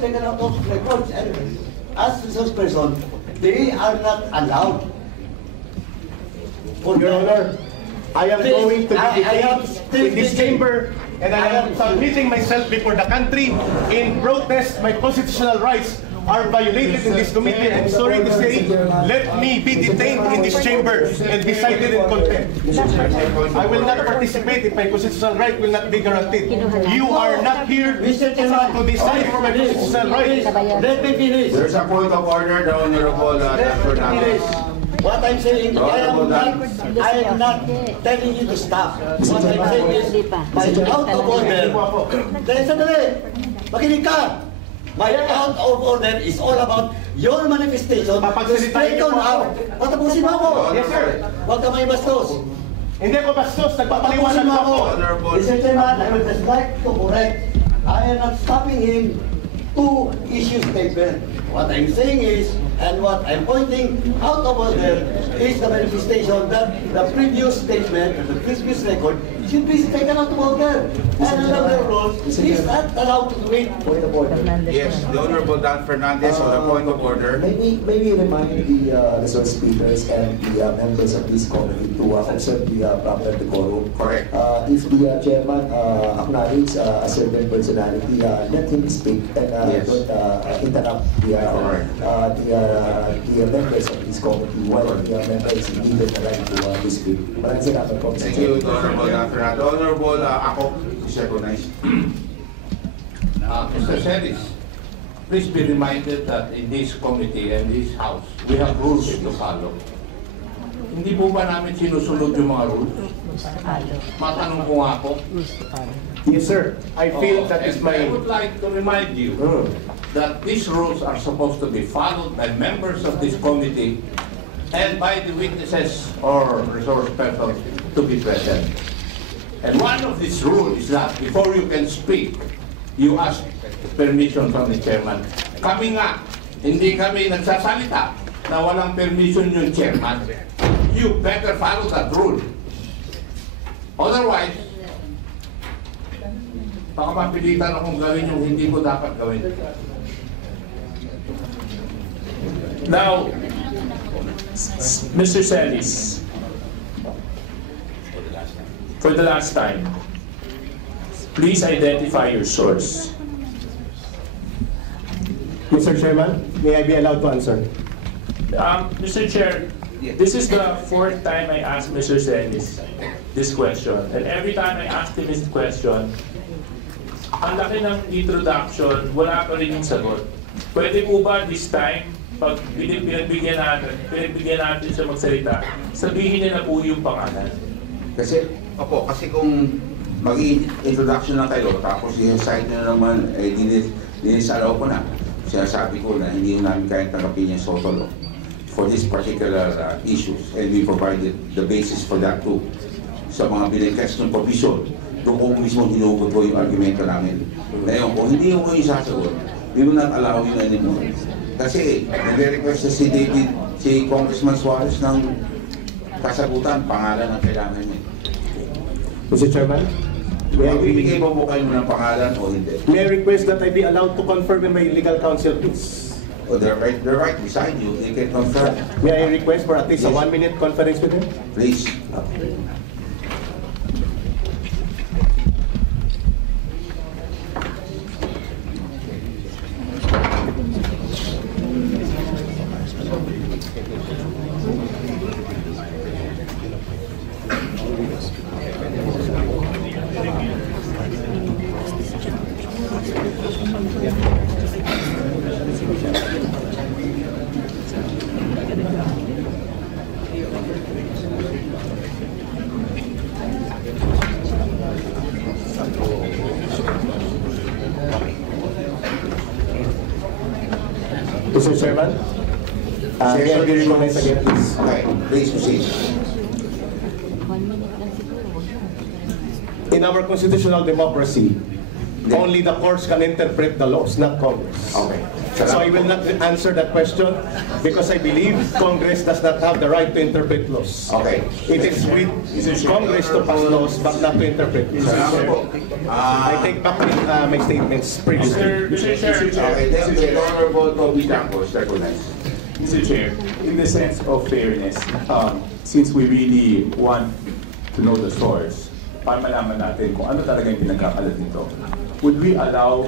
taken out of records, and as resource person, they are not allowed. Your Honor, I am Please, going to be I am detained still in this thinking. chamber, and I am submitting myself before the country in protest. My constitutional rights are violated in this committee. I'm sorry to say, let me be detained in this chamber and be cited in contempt. I will not participate if my constitutional right will not be guaranteed. You are not here Mr. Chairman, to decide for my constitutional rights. let me finish. There's a point of order, the Honorable Let me Fernandez. finish. What I'm saying, I am not telling you to stop. What I'm saying is, by out of order, dahil sandali, makinig ka. My out of order is all about your manifestation to straighten out. Patapusin mo ako. Yes, sir. Huwag ka may bastos. Hindi ako bastos, Patapusin nagpapaliwanag mo ako. ako. Mr. Chairman, I would just like to correct. I am not stopping him to issue statement. What I'm saying is, and what I'm pointing out of order is the manifestation that the previous statement, the previous record, should be taken out of order. And under the rules, he's not allowed to do it. Point of order. Yes, the Honorable Dan Fernandez on the point of order. Maybe remind the resource speakers and the members of this committee to observe the proper decorum. Correct. If the chairman acknowledge a certain personality, let him speak and Yes. don't interrupt the members of this committee while the member is given the right to speak. Maraming salamat po. Thank you, the Honorable Dan Fernandez. The Honorable Ako is recognized. Mr. Seris, please be reminded that in this committee and this house, we have rules to follow. Hindi po ba namin sinusunod yung mga rules? Matanong ko nga po. Yes, sir. I feel that is And I my... would like to remind you that these rules are supposed to be followed by members of this committee and by the witnesses or resource persons to be present. And one of these rules is that before you can speak, you ask permission from the chairman. Kami nga, hindi kami nagsasalita na walang permission yung chairman. You better follow that rule. Otherwise, baka mapilitan akong gawin yung hindi ko dapat gawin. Now, Mr. Celis, for the last time, please identify your source. Mr. Chairman, may I be allowed to answer? Mr. Chair, this is the fourth time I ask Mr. Celis this question. And every time I ask him this question, ang laki ng introduction, wala pa rin yung sagot. Pwede po ba this time, pag pinagbigyan natin siya magsalita, sabihin niya na po yung pangalan? Kasi kung mag-introduction na kayo, tapos i-cite na naman, dinisalaw ko na. Sinasabi ko na hindi namin kaya tanggapin yung SOTO law for this particular issues. And we provided the basis for that too. Sa mga binigkas ng provision, doon ko mismo hinugot ko yung argumento namin. Ngayon, kung hindi ko yung sasagot, we will not allow you anymore. Kasi, nag-request na si Congressman Suarez ng kasagutan, pangalan ang kailangan niya. Mr. Chairman, Bibigay mo kayo ng pangalan o hindi? may I request that I be allowed to confirm with my legal counsel, please? O they're right beside you, they can confirm. May I request for at least a Yes. 1-minute conference with him? Please. Mr. Chairman, may I be recognized again, please? Okay, please proceed. In our constitutional democracy, Only the courts can interpret the laws, not Congress. Okay. So I will not answer that question because I believe Congress does not have the right to interpret laws. Okay. It is with Congress to pass laws but not to interpret. Salamat po. I take back my statements previously. Mr. Chair, Okay, the Honorable Toby Chanco is recognized. Mr. Chair, in the sense of fairness, since we really want to know the source, para malaman natin kung ano talaga yung pinagkakalat nito, would we allow